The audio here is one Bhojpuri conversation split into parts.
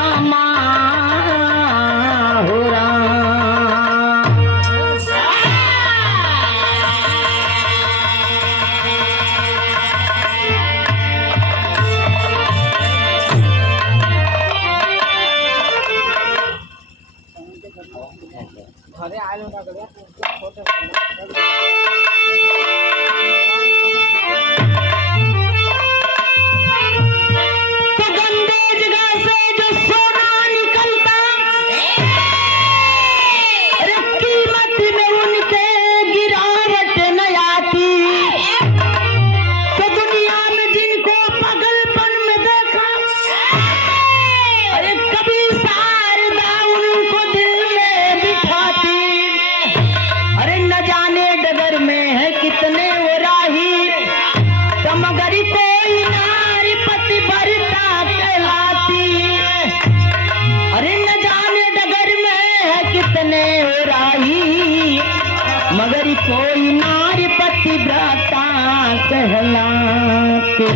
रामा हो राम। घरे आलो ना गड्या फोटो मगर कोई नारी पतिव्रता कहलाती।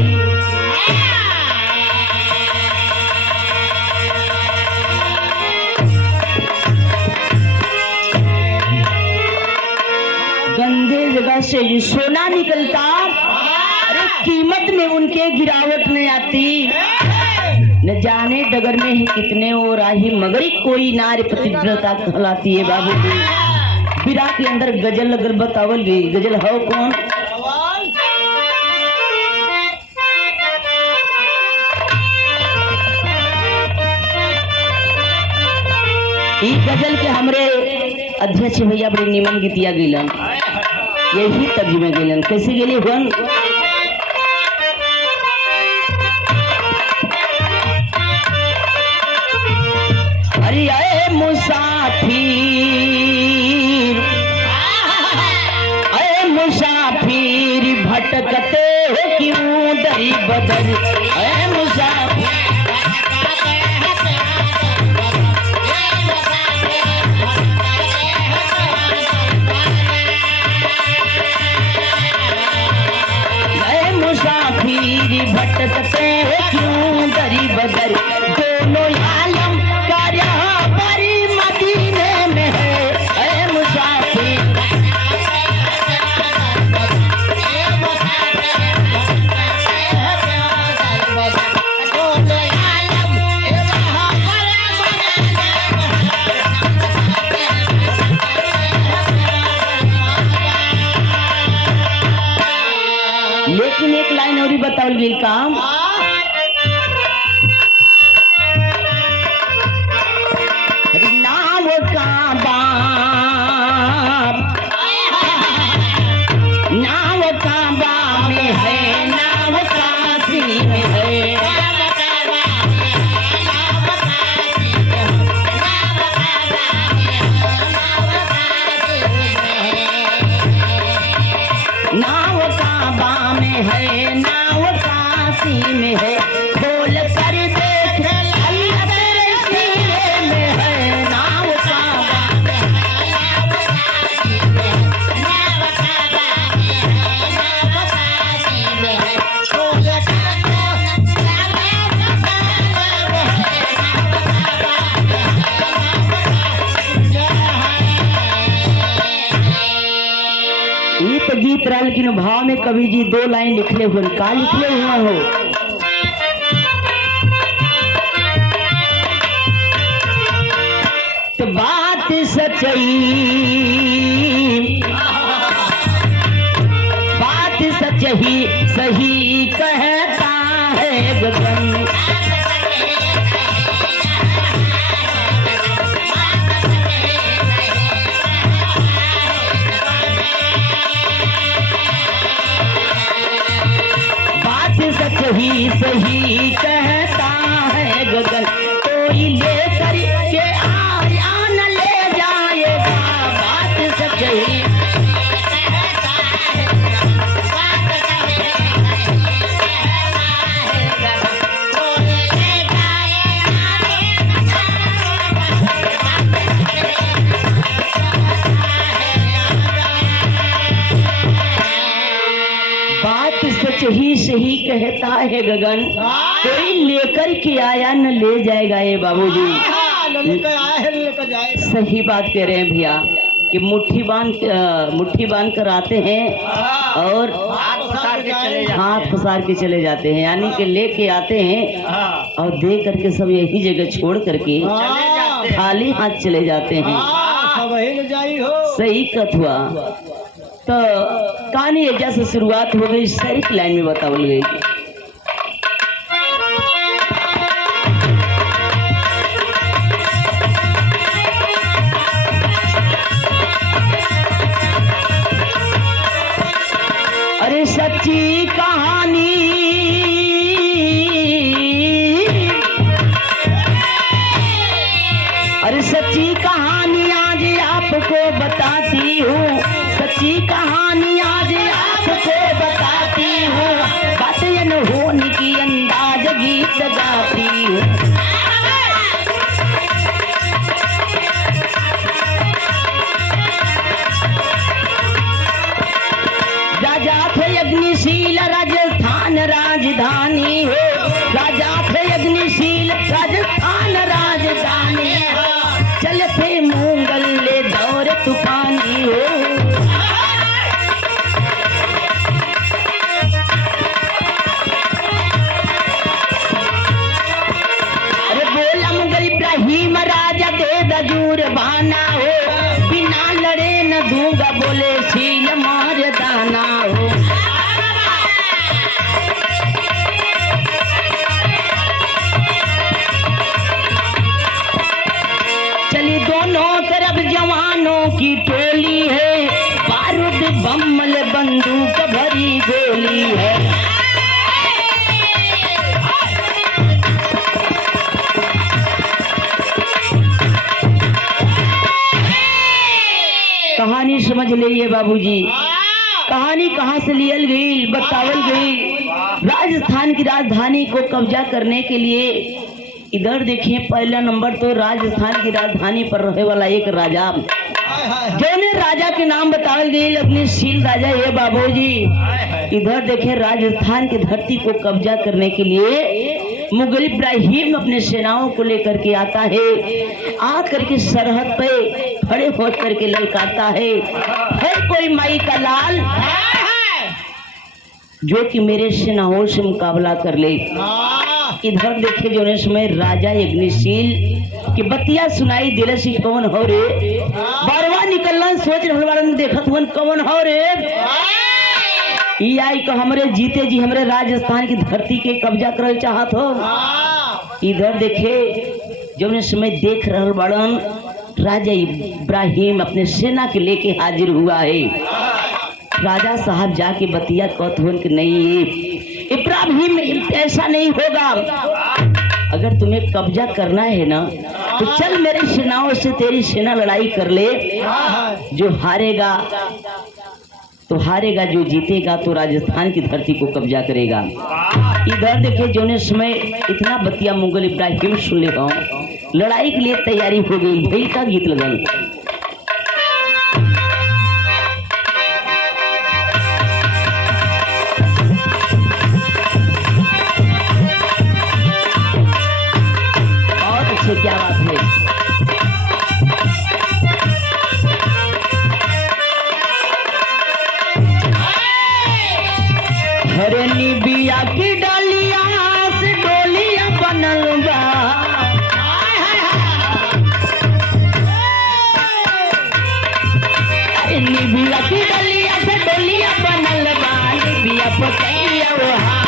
गंदे जगह से जो सोना निकलता, अरे कीमत में उनके गिरावट नहीं आती। न जाने डगर में है कितने और राही, मगर कोई नारी पतिव्रता कहलाती है। बाबू बिरा के अंदर गजल अगर बतावल गई, गजल हो कौन? ई गजल के हमरे अध्यक्ष भैया बड़े निमन गीतिया गिलन, यही तर्जुमे गिलन। कैसे गिली हुन? अरे आए मुसाफिर भटकते हो क्यों दरी बदर। ऐ मुसाफिर भटकते हो क्यों दरी बदर। दोनों आलम कार्य बड़ी मदीने में है। ऐ मुसाफिर लेकिन एक लाइन और बतावल गई काम। नाव का बाप में है, नाव काशी में है। नाव काबा में है, नाव काशी में है। बोल कर देख अल्लाह तेरे सीने में है। नाव काबा ये तो गीत रहा, लेकिन भाव में कवि जी दो लाइन लिखले हुए। का लिखले हुआ हो? तो बात सच्चाई, बात सच्चाई सही कहता है गगन। सही कहता है गगन। कोई लेकर के आर्यन ले जाएगा। बात सच्ची है गगन, कोई लेकर के आया न ले जाएगा ये बाबूजी। लेकर आया है लेकर जाए। सही बात कह रहे हैं भैया कि मुट्ठी बांध कर आते हैं और हाथ पसार के चले जाते हैं, यानी कि लेके आते हैं और दे करके सब यही जगह छोड़ करके खाली हाथ चले जाते हैं। सही कथुआ। तो कहानी एजा से शुरुआत हो गई, सारी लाइन में बतावल गई। अरे सच्ची कहानी, अरे सच्ची कहानी आज आपको बताती हूँ, सच्ची कहानी आज आपको बताती हूँ, बातें न होने की अंदाज गीत गाती हूँ। राजा थे अग्निशील राजस्थान राजधानी हो, राजा थे अग्निशील राजस्थान राजधानी हो, चलते मंगल ले दौर तूफानी हो। अरे बोला मुगल इब्राहिम राजा दे दजूर बाना हो, बिना लड़े न दूंगा बोले शील मार दाना हो। चली दोनों तरफ जवानों की टोली है, बारूद बम्मल बंदूक भरी गोली है। कहानी समझ लीजिए बाबूजी, कहानी कहाँ से लियल गई बतावल गई। राजस्थान की राजधानी को कब्जा करने के लिए इधर देखिए, पहला नंबर तो राजस्थान की राजधानी पर रहने वाला एक राजा, जौने राजा के नाम बतावल गई अग्निशील राजा ये बाबूजी। इधर देखे राजस्थान की धरती को कब्जा करने के लिए मुगल इब्राहिम अपने सेनाओं को लेकर के आता है, आ करके सरहद पे खड़े हो करके ललकारता है कोई माई का लाल जो कि मेरे सेनाओं से मुकाबला कर ले। इधर देखे जो समय राजा अग्निशील कि बतिया सुनाई दिल से कौन हो रे, बारवा निकलना सोच रहे देखत हुन कौन हो रे। आई को हमरे जीते जी हमरे राजस्थान की धरती के कब्जा कर चाहत हो। इधर देखे जो समय देख रहे बड़न राजा इब्राहिम अपने सेना के लेके हाजिर हुआ है। राजा साहब जाके बतिया कहत हुन कि नहीं इब्राहिम ऐसा नहीं होगा, अगर तुम्हें कब्जा करना है ना तो चल मेरी सेनाओं से तेरी सेना लड़ाई कर ले, जो हारेगा तो हारेगा, जो जीतेगा तो राजस्थान की धरती को कब्जा करेगा। इधर देखे जो समय इतना बतिया मुगल इब्राहिम सुन ले लड़ाई के लिए तैयारी हो गई। भैल का गीत लगल क्या बात है। हरे निबिया की डालिया से डोलिया बनल बा, निबिया की डालिया से डोलिया बनल बा, निबिया पकैया वहा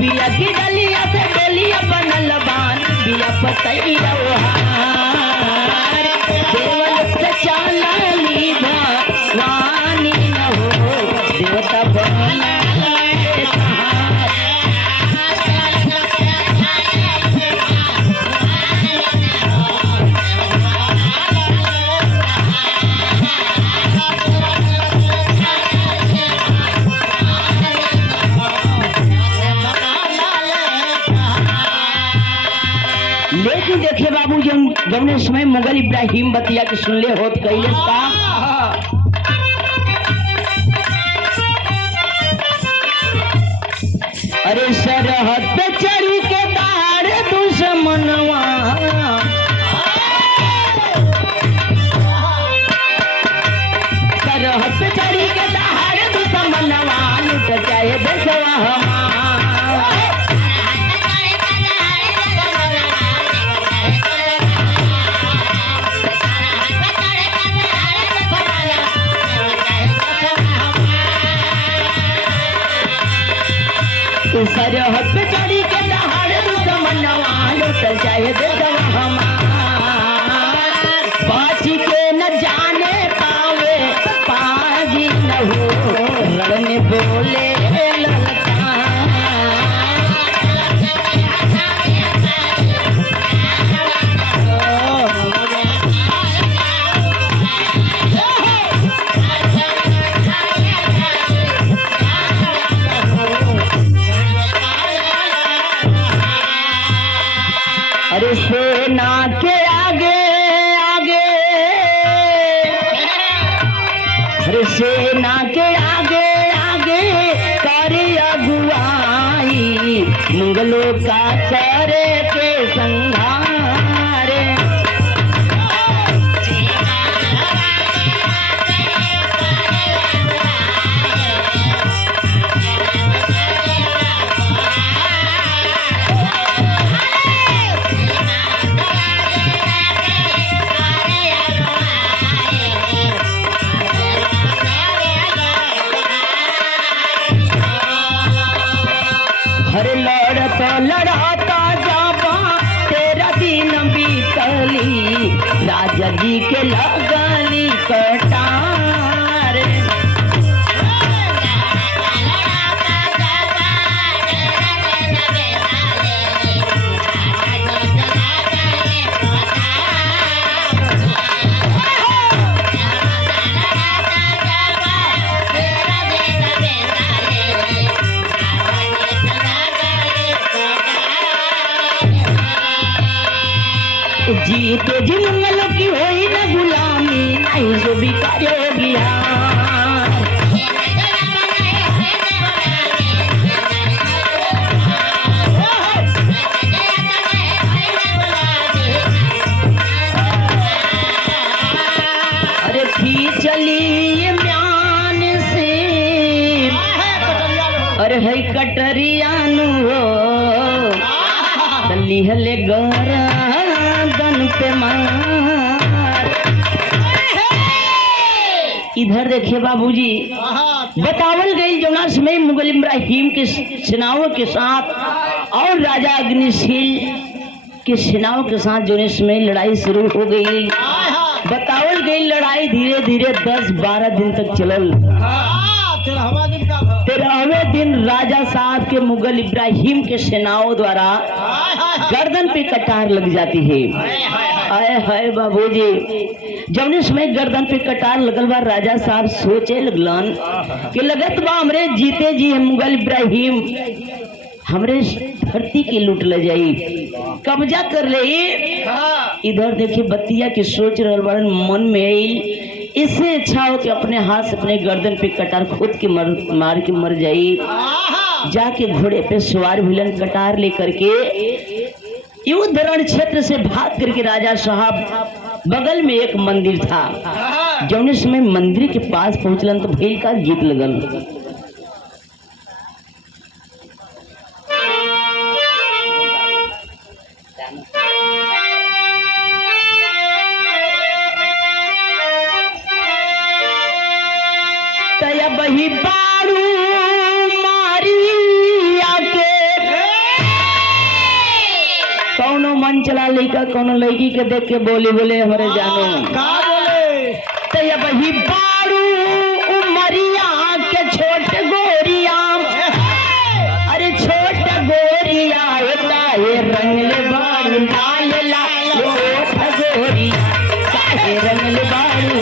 बिया की डलिया से डोलिया बनल बान, बिया पतैया देवल से चाली भवानी न हो, देवता बना लेकिन देखिए बाबू जौने समय मुगल इब्राहिम बतिया के सुनले होत कैले का अरे सरहद पे चढ़ी के दाड़ दुश्मनवा सरहद पे चढ़ी के दाड़ दुश्मनवा लुट जाए देशवा हमार सरहद पे चढ़ी के दहाड़ दुश्मनवा लुट जाए देशवा हमार बाच के न जाने पावे पाजी न हो रण में बोले अरे सेना के आगे आगे अरे सेना के आगे आगे करे अगुवाई मुगलों का करे के संहार हरे लड़ता जाबा तेरा दिन बीतली राजा जी के लगनी कटार जीते जी मंगलों की होई न गुलामी नहीं जो बिकार हो गया अरे चली ये म्यान से अरे है कटरियानु हो तली हले गर्दन पे मार इधर देखिए बाबूजी बतावल गई जोनास में मुगल इब्राहिम के सेनाओं के साथ और राजा अग्निशील के सेनाओं के साथ जोनास में लड़ाई शुरू हो गई बतावल गई लड़ाई धीरे धीरे 10-12 दिन तक चलल 13वें दिन राजा साहब के मुगल इब्राहिम के सेनाओं द्वारा गर्दन पे कटार लग जाती है। आए हाय बाबूजी जौने समय गर्दन पे कटार लगल बा राजा साहब सोचे लगलन कि लगत बा हमरे जीते जी मुगल इब्राहिम हमरे धरती के लूट ले जाई कब्जा कर ले। इधर देखिए बतिया के सोच रहल बड़न मन में आइल इससे अच्छा हो कि अपने हाथ से अपने गर्दन पे कटार खुद के मार के मर जाई। जाके घोड़े पे सवार भिलन कटार लेकर के युद्ध रण क्षेत्र से भाग करके राजा साहब बगल में एक मंदिर था जौने समय मंदिर के पास पहुंचलन तो भैल का गीत लगल बही बारू मारिया के कौनो मन चला लड़का कौनो लड़की के देख के बोले बोले हमारे जानो तया बही बारू उमरिया के छोट गोरिया अरे छोट गोरिया काहे रंगले बारू लाल लाल छोट गोरिया काहे रंगले बारू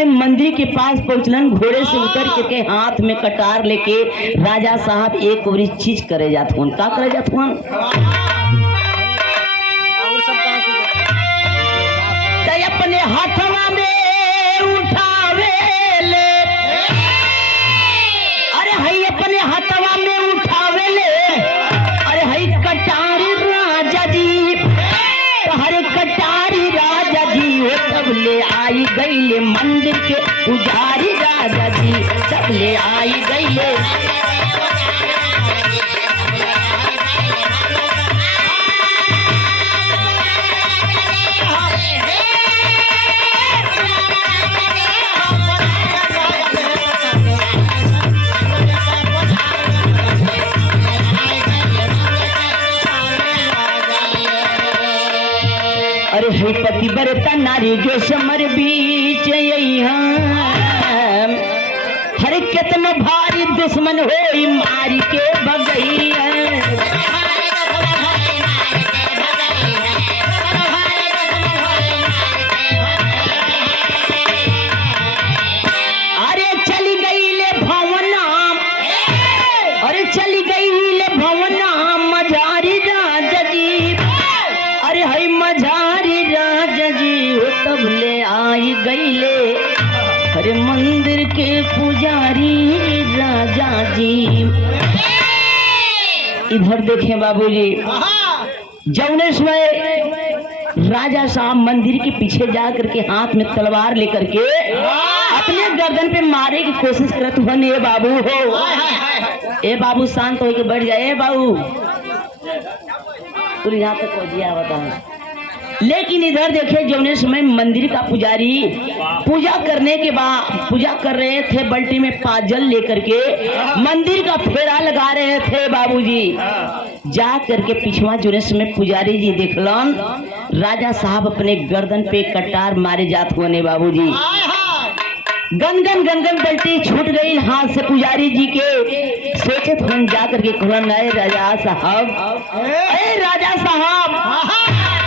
समय मंदिर के पास पहुंचलन, घोड़े से उतर के हाथ में कटार लेके राजा साहब एक और चीज करे जात हुन। का करे जात हुन? अपने हाथवा में उठावे ले, अरे हई अपने हाथवा में उठावे ले, अरे हई कटारी राजा जी, हरे कटारी राजा जी वो तब ले आई गईले मंदिर के पुजारी राजा जी, तब ले आई गईले। अरे हे पति बरता नारी जो समर बीच हरे कितना भारी दुश्मन होई मारी के भगई। अरे चली गई ले भवना, अरे चली गई ले भवना मझारी राजा जी, अरे हई मझारी राजा जी वो तब ले आई गईले अरे मंदिर के पुजारी राजा जी। इधर देखें बाबूजी, जौने समय राजा साहब मंदिर के पीछे जा करके हाथ में तलवार लेकर के अपने गर्दन पे मारे की कोशिश करत हुन। ए बाबू हो, ए बाबू शांत होके बैठ जाए। ए बाबू पूरी यहाँ तक पहुंचिया बता। लेकिन इधर देखे जौने समय मंदिर का पुजारी पूजा करने के बाद पूजा कर रहे थे, बल्टी में पाजल लेकर के मंदिर का फेरा लगा रहे थे बाबूजी। जा करके पिछवा जौने समय पुजारी जी देखलन राजा साहब अपने गर्दन पे कटार मारे जात हुए बाबूजी। गनगन गनगन बल्टी छूट गई हाथ से पुजारी जी के। सोचे थोन जा करके कहलन, नए राजा साहब, अरे राजा साहब,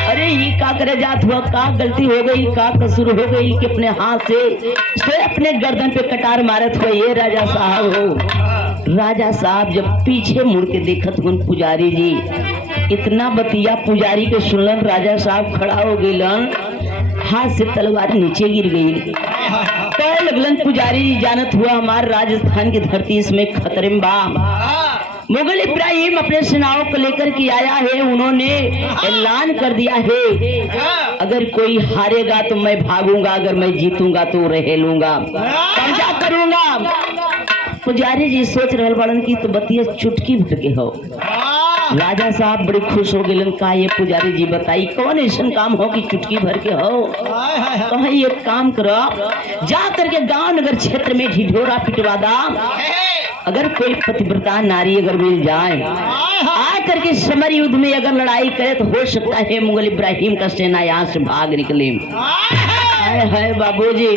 अरे ये का करे जात हुआ, का गलती हो गई, का कसूर हो गई कि अपने हाथ से अपने गर्दन पे कटार मारत हुआ। ये राजा साहब हो। राजा साहब जब पीछे मुड़ के देखत हुन पुजारी जी, इतना बतिया पुजारी के सुनलन, राजा साहब खड़ा हो गईलन, हाथ से तलवार नीचे गिर गई। कह लगलन पुजारी जी, जानत हुआ हमारे राजस्थान की धरती इसमें खतरे में बा। मुगल इब्राहिम अपने सेनाओं को लेकर के आया है, उन्होंने ऐलान कर दिया है अगर कोई हारेगा तो मैं भागूंगा, अगर मैं जीतूंगा तो रह लूंगा, कब्जा करूंगा। पुजारी जी सोच रहे बड़न की तो बतिया चुटकी भर के हो। राजा साहब बड़े खुश हो गए। का ये पुजारी जी बताई कौन ऐसा काम हो कि चुटकी भर के हो? कहा ये काम करो, जा करके गांव नगर क्षेत्र में ढिढोरा पिटवा दा, अगर कोई पतिव्रता नारी अगर मिल जाए आ करके समर युद्ध में अगर लड़ाई करे तो हो सकता है मुगल इब्राहिम का सेना यहाँ से भाग निकले। है बाबूजी।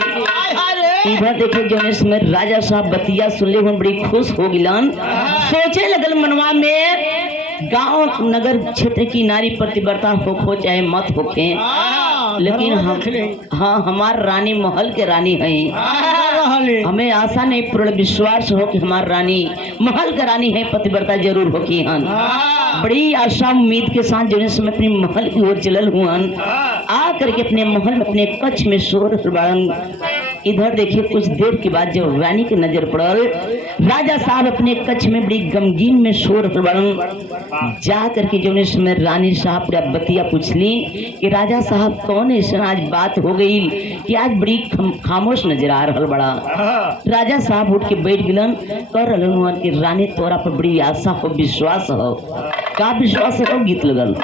इधर देखे जो समय राजा साहब बतिया सुनले हुए बड़ी खुश हो गिलन। सोचे लगल मनवा में गांव नगर क्षेत्र की नारी प्रतिव्रता हो चाहे मत होखे, लेकिन हम हमार रानी महल के रानी है, हमें आशा नहीं पूर्ण विश्वास हो कि हमार रानी महल के रानी है, पतिव्रता जरूर होगी हन। बड़ी आशा उम्मीद के साथ जो समय अपनी महल की ओर चलल हुअन, आ करके अपने महल अपने कच्छ में शोर इधर देखिए कुछ देर के बाद जब रानी की नजर पड़ल, राजा साहब अपने कच्छ में बड़ी गमगीन में शोर जा करके जो समय रानी साहब पूरा बतिया पूछली कि राजा साहब कौन ऐसा आज बात हो गई कि आज बड़ी खामोश नजर आ रहा बड़ा। राजा साहब उठ के बैठ गिलन, कर रहन कि रानी तोरा पर बड़ी आशा हो, विश्वास हो। का विश्वास हो? गीत लगल।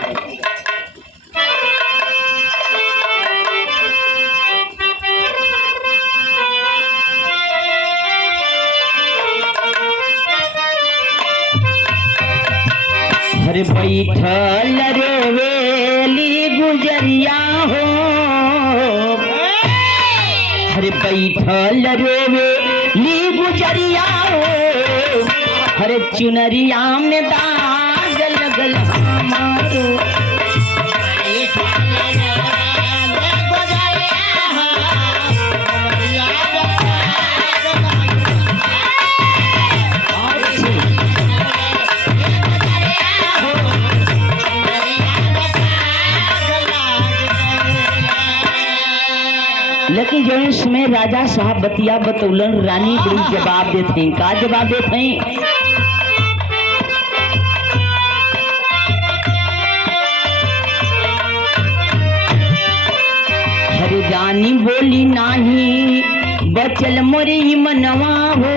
हरे बैठल रेवेली गुजरिया हो, हरे बैठल रेवेली गुजरिया हो, हरे चुनरिया में दाग लगल हमारो। गुजरिया समय राजा साहब बतिया बतौलन, रानी बड़ी जवाब देते हैं। का जवाब देते हैं? हरे रानी बोली नाही बचल मोरे ही मनवा हो।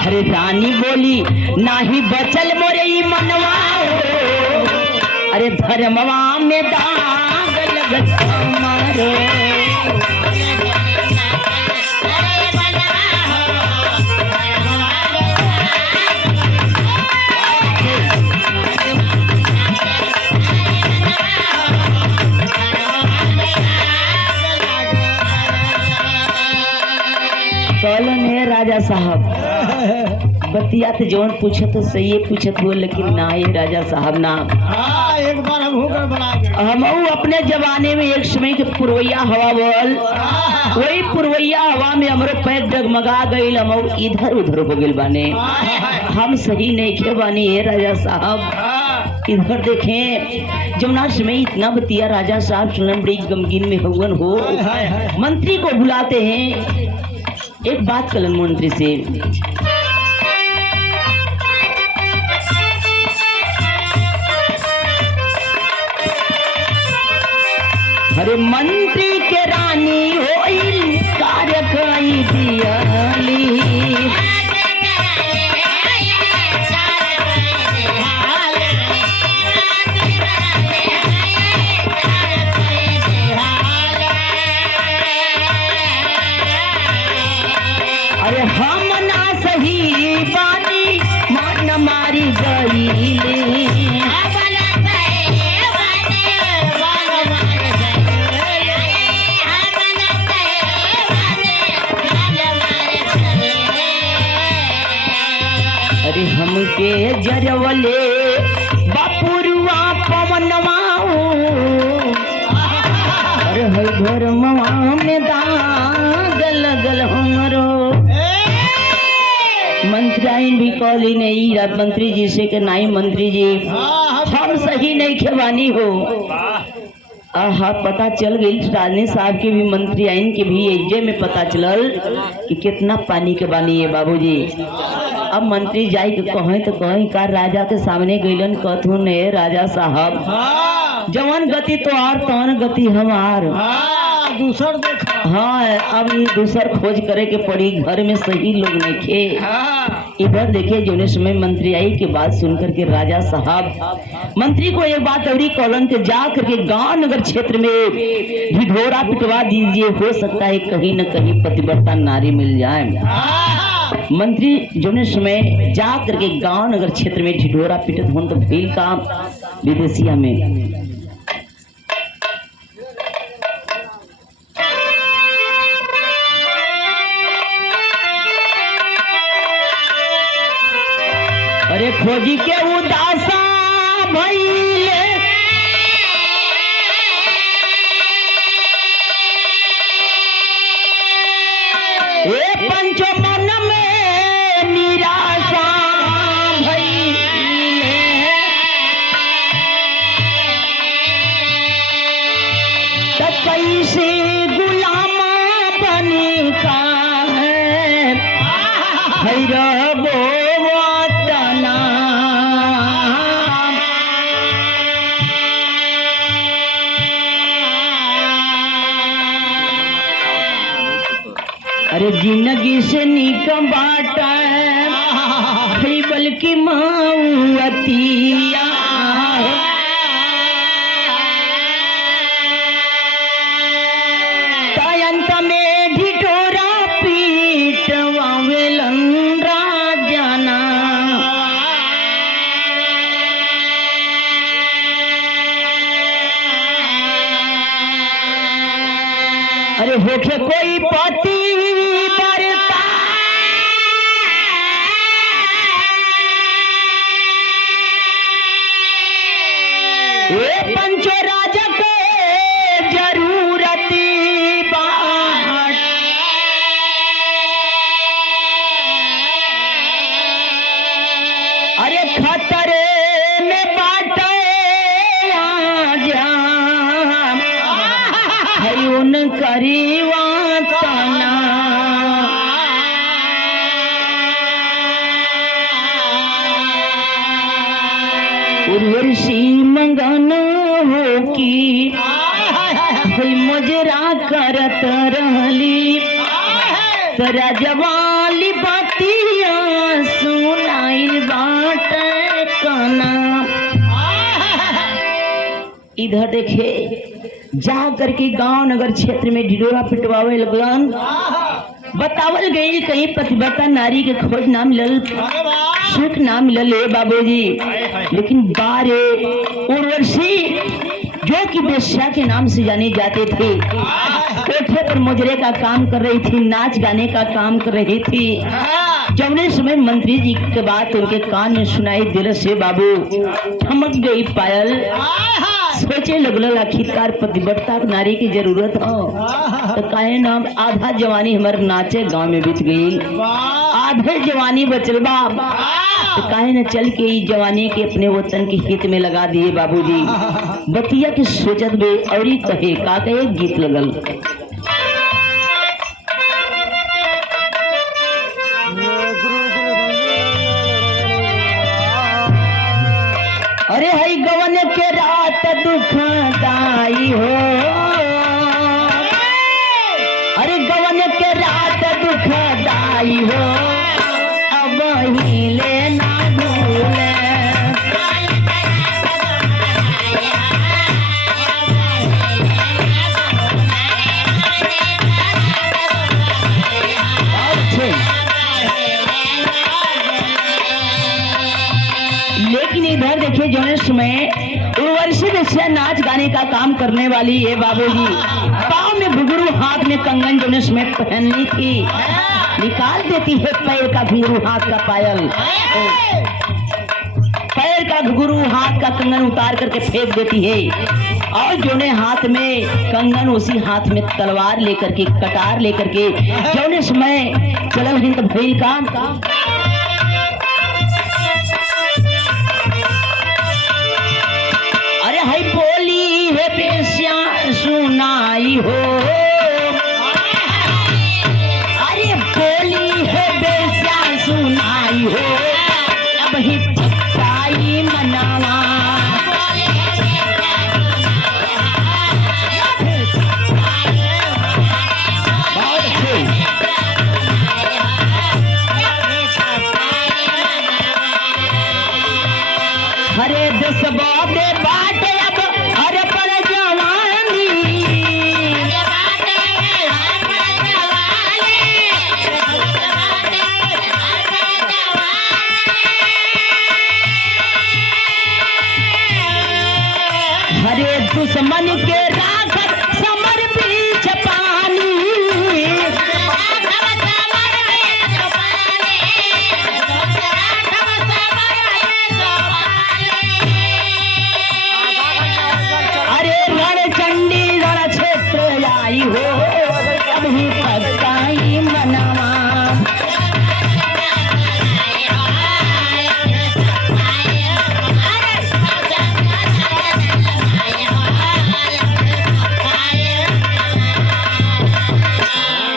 हरे रानी बोली नाही बचल मोरे ही मनवा हो। अरे धर्मवा में दाग लगत हमारे। कहलन है राजा साहब बतिया तो जौन पूछत तो सही पूछत हुआ, लेकिन ना ये राजा साहब ना। एक बार हम होकर बना के हम अपने जमाने में एक समय के पुरवैया हवा बोल, वही पुरवैया हवा में हमारे पैर डगमगा गई, हम इधर उधर हो गए बाने। हम सही नहीं खे बानी है राजा साहब। इधर देखें जमुना समय इतना बतिया राजा साहब सुनन बड़ी गमगीन में भगवान हो। मंत्री को बुलाते हैं, एक बात कलन मंत्री से। अरे मंत्री के रानी होइल कार्य कई दियाली। अरे हम ना सही बानी मान मारी गईले। अरे हमके जरवले बापुरुआ पवनवा। अरे हई घरमवा में दाग लगल हमरो। मंत्री आइन भी कहली नहीं मंत्री जी से कि नहीं मंत्री जी हम सही नहीं खेवानी हो। हाँ पता चल गई रानी साहब के भी मंत्री आइन के भी एजे में पता चलल कि कितना पानी के बानी है बाबूजी। अब मंत्री जाई के कहें तो कहें का राजा के सामने गईलन कहथुन है राजा साहब जवान गति तो आर तवन गति हमार। दूसर देखा। हाँ अब ये दूसर खोज करे के पड़ी, घर में सही लोग नहीं खे। इधर देखिए जो समय मंत्री आई की बात सुनकर के राजा साहब मंत्री को एक बात अवरी कॉलन के जा करके गांव नगर क्षेत्र में ढिढोरा पिटवा दीजिए, हो सकता है कहीं न कहीं पतिव्रता नारी मिल जाए। मंत्री जो समय जा करके गांव नगर क्षेत्र में ढिढोरा पिटत हो तो भील का विदेशिया में। अरे खोजी के उदासा भइले ए पंचो मन में निराशा भइले। त कैसे गुलामा बनी का भैरवो अरे जिंदगी से निकम बाटा बल्कि माऊतिया। तयंत में ढिढोरा पीटवावेलन राजाना। अरे होके कोई पति पंचो राजा के जरूरती बाट। अरे खतरे में बाटे आजा उन जियत रहली तरा जवाली बातिया सुनाइल बाटे काना। इधर देखे जा करके गांव नगर क्षेत्र में ढिढोरा पिटवावे लगलन। बतावल गई कहीं पतिव्रता नारी के खोज ना मिलल, सुख ना मिलल है बाबूजी। लेकिन बारे उर्वशी जो कि वेश्या के नाम से जाने जाते थे, कोठे पर मुजरे का काम कर रही थी, नाच गाने का काम कर रही थी। जौने समय मंत्री जी के बात उनके कान में सुनाई दिल से बाबू चमक गई पायल। सोचे लगल आखिरकार पतिव्रता नारी की जरूरत हो तो काहे नाम आधा जवानी हमारे नाचे गांव में बीत गई, आधे जवानी बचल बा तो काहे न चल के इस जवानी के अपने वतन के हित में लगा दिए बाबूजी। बतिया की सोचत बे और ही कहे का कहे गीत लगल। अरे हई गवन के रात दुखदाई हो, अरे गवन के रात दुखदाई हो, अब हिले ना भूले। लेकिन इधर देखिए जो समय उर्वशी वेश्या नाच गाने का काम करने वाली है बाबूजी, पाँव में घुंघरू हाथ में कंगन जो समय पहननी थी, निकाल देती है पैर का घुंघरू हाथ का पायल, पैर का घुंघरू हाथ का कंगन उतार करके फेंक देती है। और जोने हाथ में कंगन उसी हाथ में तलवार लेकर के कटार लेकर के जोने समय चलल हिंद भइल का। हई बोली है बेश्या सुनाई हो, अरे बोली है बेश्या सुनाई हो, अब ही पक्काई मनावा। हरे दस बाते बाटे दुश्मन के राखत समर बीच पानी, अरे रणचंडी रण क्षेत्र आई हो, अब ही पक्काई मनावा।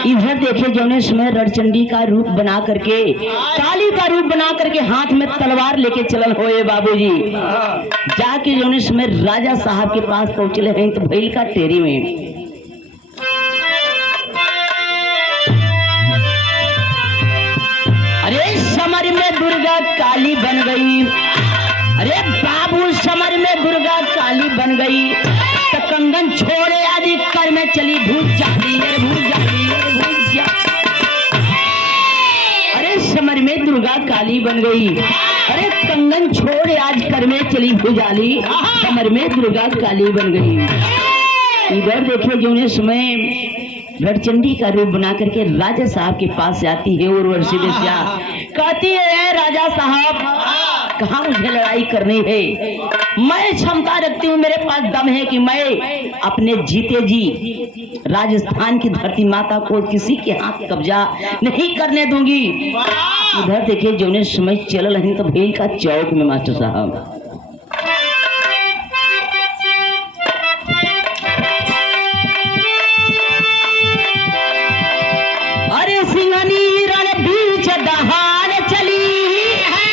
इधर देखे जौने समय रणचंडी का रूप बना करके, काली का रूप बना करके हाथ में तलवार लेके चलल होए बाबूजी। जाके जौने समय राजा साहब के पास पहुंचले हैं तो भइल का टेरी में अरे समर में दुर्गा काली बन गई, अरे बाबू समर में दुर्गा काली बन गई तो कंगन छोड़े आदि कर में चली भूज जाती है, भूज जाती है, भूज जाती। अरे समर में दुर्गा काली बन गई, अरे कंगन छोड़े आज कर में चली भुजाली, समर में दुर्गा काली बन गई। इधर देखिए जो समय रणचंडी का रूप बना करके राजा साहब के पास जाती है उर्वशी वेश्या, कहती है राजा साहब कहाँ मुझे लड़ाई करनी है, मैं क्षमता रखती हूँ, मेरे पास दम है कि मैं अपने जीते जी राजस्थान की धरती माता को किसी के हाथ कब्जा नहीं करने दूंगी। इधर देखिए जो समय चल रही तो भेल का चौक में मास्टर साहब सिंहनी रण बीच दहाड़ चली है,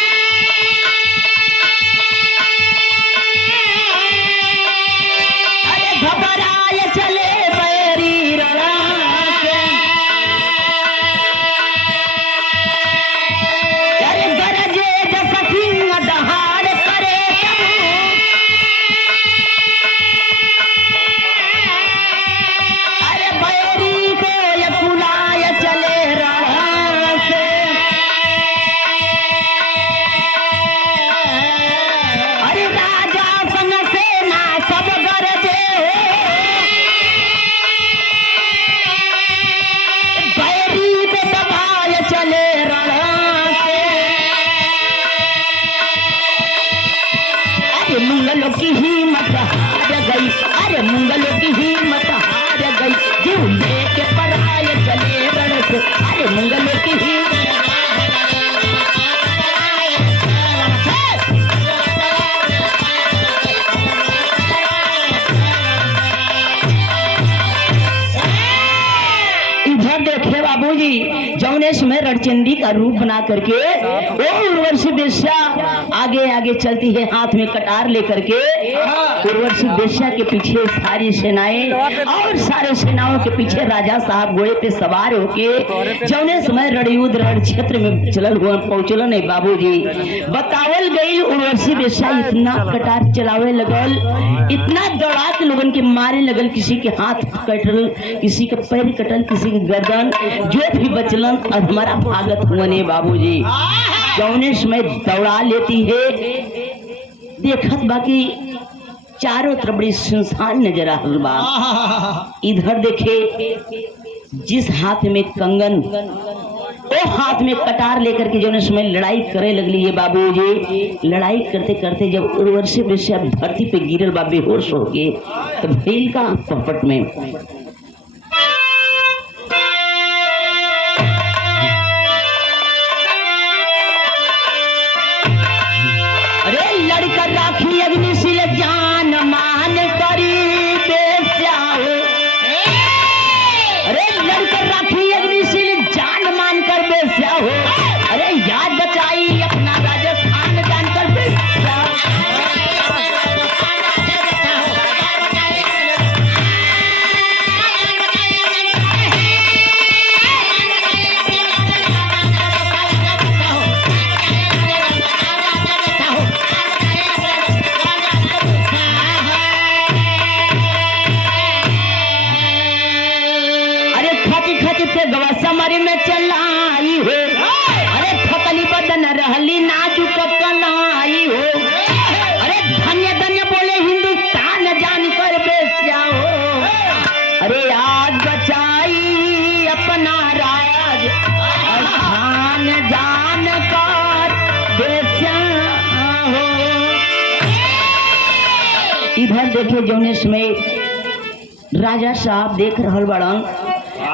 अरे घबराए चले बैरी रण, इधर देखे बाबूजी जौने समय रणचंदी का रूप बना करके वो उर्वशी वेश्या आगे आगे चलती है हाथ में कटार लेकर के। उर्वशी वेश्या के पीछे सारी सेनाएं और सारे सेनाओं के पीछे राजा साहब घोड़े पे सवार होके जौने समय रणयुद्ध रण क्षेत्र में चलल हुआ पहुंचल नहीं बाबूजी। बतावल गई उर्वशी वेश्या इतना कटार चलावे लगल, इतना दौड़ा के लोगन के मारे लगल, किसी के हाथ कटल, किसी के पैर कटल, किसी के गर्दन, जो भी बचलन और हमारा भागत हुआ ने बाबूजी। जौने समय दौड़ा लेती है देखत बाकी चारों तरफ बड़ी सुनसान नजर आ रहा बा। इधर देखे जिस हाथ में कंगन वो हाथ में कटार लेकर के जो समय लड़ाई करे लगली है बाबूजी। लड़ाई करते करते जब उर्वशी वेश्या धरती पे गिरल बा बेहोश हो गए तो भइल का पपट में अरे लड़कर राखी अग्निशील जान मान करी बेस्या हो। अरे लड़कर राखी अग्निशील जान मान कर बेस्या हो। अरे याद बचाई अपना राजस्थान जानकर बेस्या में चलाई हो। अरे फकली बदन रहली नाजुक कलाई हो। अरे धन्य धन्य बोले हिंदुस्तान जान कर बेस्या हो। अरे आज बचाई अपना राज स्थान जान कर बेस्या हो। इधर देखे जौनेश में राजा साहब देख रहल बड़न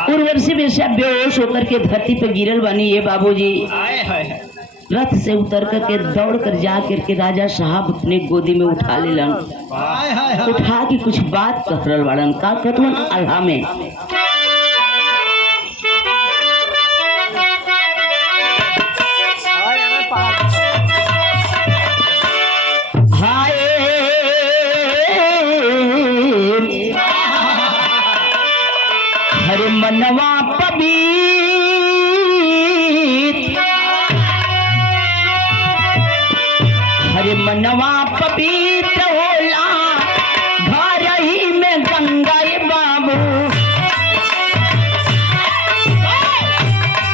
उर्वशी वेश्या बेहोश होकर के धरती पे गिरल बनी ये बाबूजी। रथ से उतर करके दौड़ कर जा करके राजा साहब अपने गोदी में उठा लेलन। उठा के कुछ बात कह रहल बाड़न का कहतवन अल्लाह में मनवा पवित्र हरे मनवा पवित्र होला घर ही में गंगा बाबू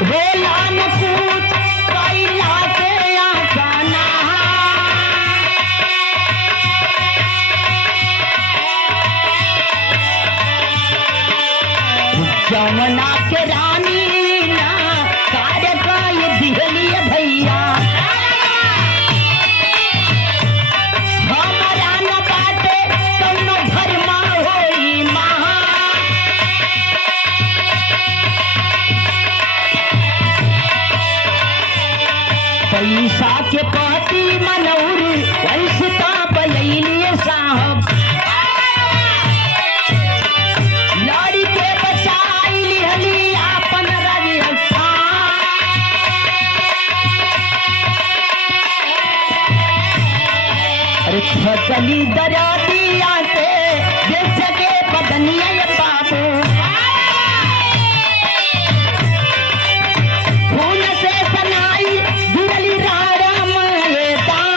होला न पूछ कैला से आसाना। जमुना के रानी ना कार्य का ये दिहलिए भैया हमारा न बाटे कौनो धर्मा होई महा। पैसा के पति मनौर वैसे तो बलैलिए साहब लड़ी के बचाई लिहली आपन राजस्थान। अरे फसली दरिया से देश के बदनिया बाबू खून से सनाई जुड़ली राड़ा मैदान।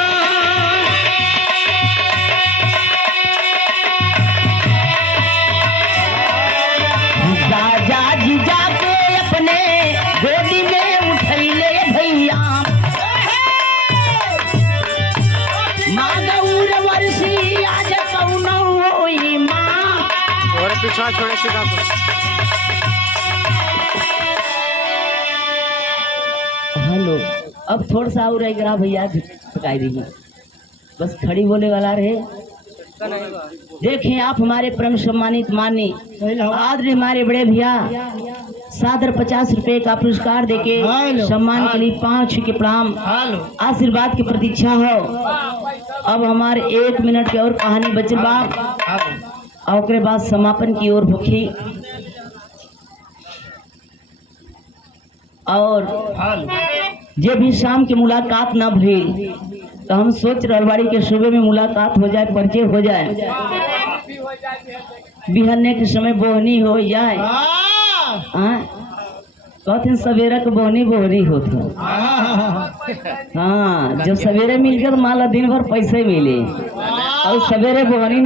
राजा जी जाके अपने गोदी में उठैले भैया मागौर वर्षी आज कौनो होई माँ और पीछा छोड़े सीधा हेलो। अब थोड़ा सा और रहेगा भैया पकाई दीजिए बस खड़ी बोले वाला रहे। देखें आप हमारे परम सम्मानित मानी आदरणीय हमारे बड़े भैया सादर 50 रुपए का पुरस्कार देके सम्मान के लिए 5 के प्रणाम आशीर्वाद की प्रतीक्षा हो। अब हमारे 1 मिनट की और कहानी बचल बाप और बाद समापन की ओर भूखी। और जे भी शाम के मुलाकात न भइल तो हम सोच रहल बाड़ी के सुबह में मुलाकात हो जाए, परिचय हो जाए, बिहने के समय बोहनी हो जाए। कहते सवेरा के बोहनी बोहरी होत हो। हाँ, जब सवेरे मिल गया तो मान ला दिन भर पैसे मिले, और सवेरे बोहनी